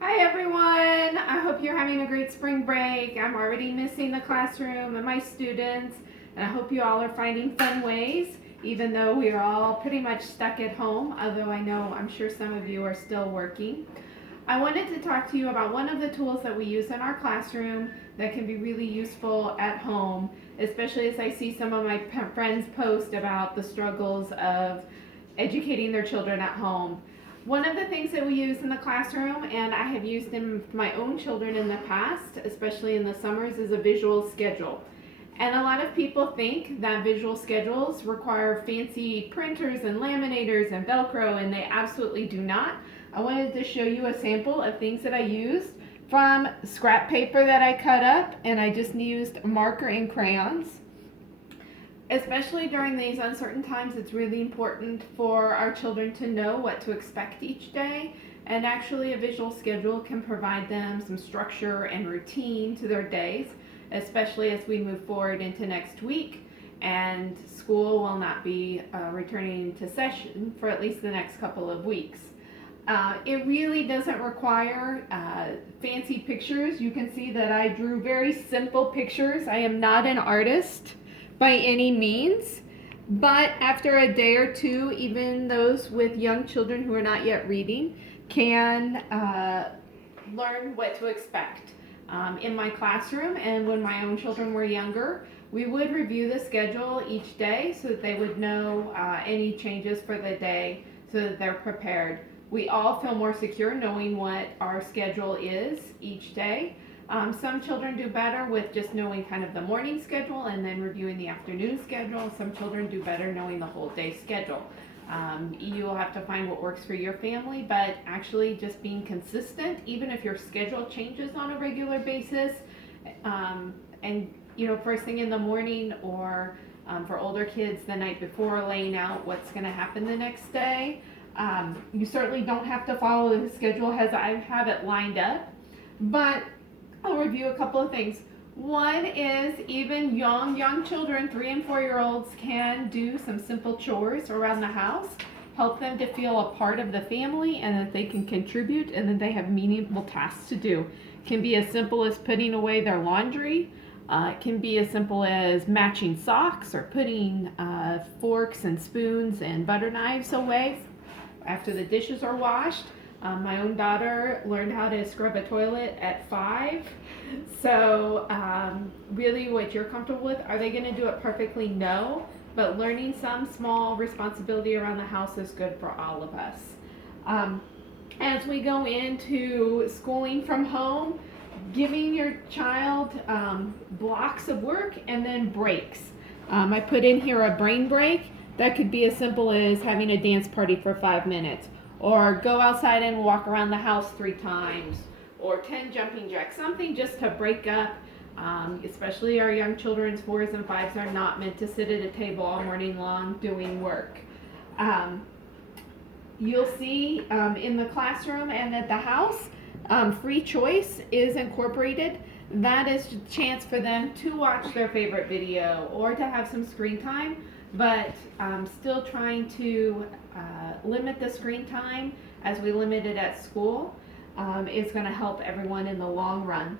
Hi everyone! I hope you're having a great spring break. I'm already missing the classroom and my students, and I hope you all are finding fun ways, even though we are all pretty much stuck at home, although I'm sure some of you are still working. I wanted to talk to you about one of the tools that we use in our classroom that can be really useful at home, especially as I see some of my friends post about the struggles of educating their children at home. One of the things that we use in the classroom, and I have used in my own children in the past, especially in the summers, is a visual schedule. And a lot of people think that visual schedules require fancy printers and laminators and Velcro, and they absolutely do not. I wanted to show you a sample of things that I used from scrap paper that I cut up, and I just used marker and crayons. Especially during these uncertain times, it's really important for our children to know what to expect each day. And actually, a visual schedule can provide them some structure and routine to their days, especially as we move forward into next week. And school will not be returning to session for at least the next couple of weeks. It really doesn't require fancy pictures. You can see that I drew very simple pictures. I am not an artist by any means, but after a day or two, even those with young children who are not yet reading can learn what to expect. In my classroom and when my own children were younger, we would review the schedule each day so that they would know any changes for the day so that they're prepared. We all feel more secure knowing what our schedule is each day. Some children do better with just knowing kind of the morning schedule and then reviewing the afternoon schedule. Some children do better knowing the whole day schedule. You will have to find what works for your family, but actually just being consistent, even if your schedule changes on a regular basis, and first thing in the morning or for older kids the night before, laying out what's going to happen the next day. You certainly don't have to follow the schedule as I have it lined up, but I'll review a couple of things. One is even young children, 3 and 4-year-olds, can do some simple chores around the house, help them to feel a part of the family and that they can contribute and that they have meaningful tasks to do. It can be as simple as putting away their laundry. It can be as simple as matching socks or putting forks and spoons and butter knives away after the dishes are washed. My own daughter learned how to scrub a toilet at 5. So really what you're comfortable with, are they going to do it perfectly? No. But learning some small responsibility around the house is good for all of us. As we go into schooling from home, giving your child blocks of work and then breaks. I put in here a brain break. That could be as simple as having a dance party for 5 minutes, or go outside and walk around the house 3 times, or 10 jumping jacks, something just to break up. Especially our young children's 4s and 5s are not meant to sit at a table all morning long doing work. You'll see in the classroom and at the house, free choice is incorporated. That is a chance for them to watch their favorite video or to have some screen time, but still trying to limit the screen time as we limit it at school is going to help everyone in the long run.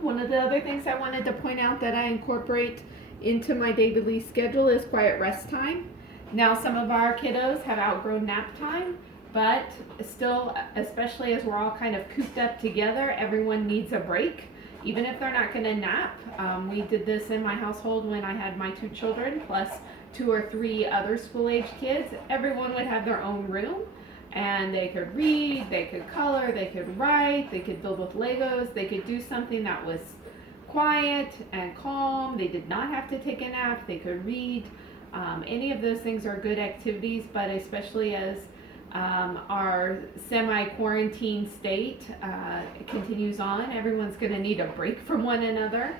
One of the other things I wanted to point out that I incorporate into my daily schedule is quiet rest time. Now, some of our kiddos have outgrown nap time, but still, especially as we're all kind of cooped up together, everyone needs a break. Even if they're not going to nap. We did this in my household when I had my 2 children plus 2 or 3 other school-aged kids. Everyone would have their own room, and they could read, they could color, they could write, they could build with Legos, they could do something that was quiet and calm. They did not have to take a nap, they could read. Any of those things are good activities, but especially as our semi-quarantine state continues on, everyone's going to need a break from one another.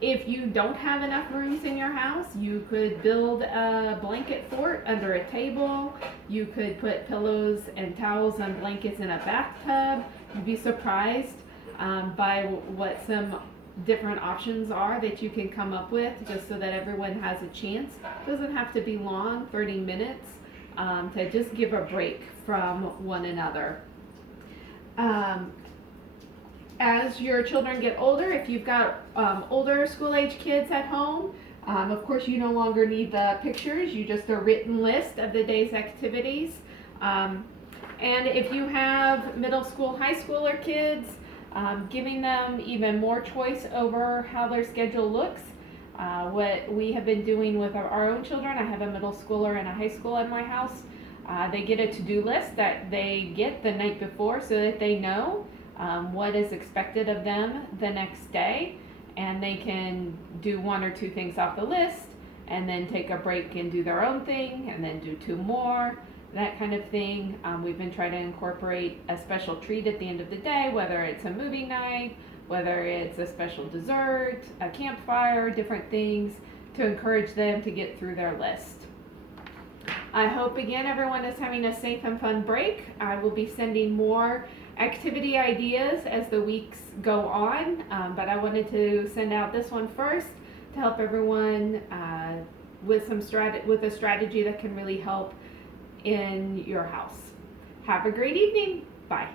If you don't have enough rooms in your house, you could build a blanket fort under a table. You could put pillows and towels and blankets in a bathtub. You'd be surprised by what some different options are that you can come up with, just so that everyone has a chance. It doesn't have to be long, 30 minutes, to just give a break from one another. As your children get older, if you've got older school age kids at home, of course you no longer need the pictures, you just a written list of the day's activities. And if you have middle school, high schooler kids, giving them even more choice over how their schedule looks. What we have been doing with our own children, I have a middle schooler and a high school at my house. They get a to-do list that they get the night before so that they know what is expected of them the next day, and they can do one or two things off the list and then take a break and do their own thing and then do two more, that kind of thing. We've been trying to incorporate a special treat at the end of the day, whether it's a movie night, whether it's a special dessert, a campfire, different things to encourage them to get through their list. I hope again everyone is having a safe and fun break. I will be sending more activity ideas as the weeks go on, but I wanted to send out this one first to help everyone with a strategy that can really help in your house. Have a great evening. Bye.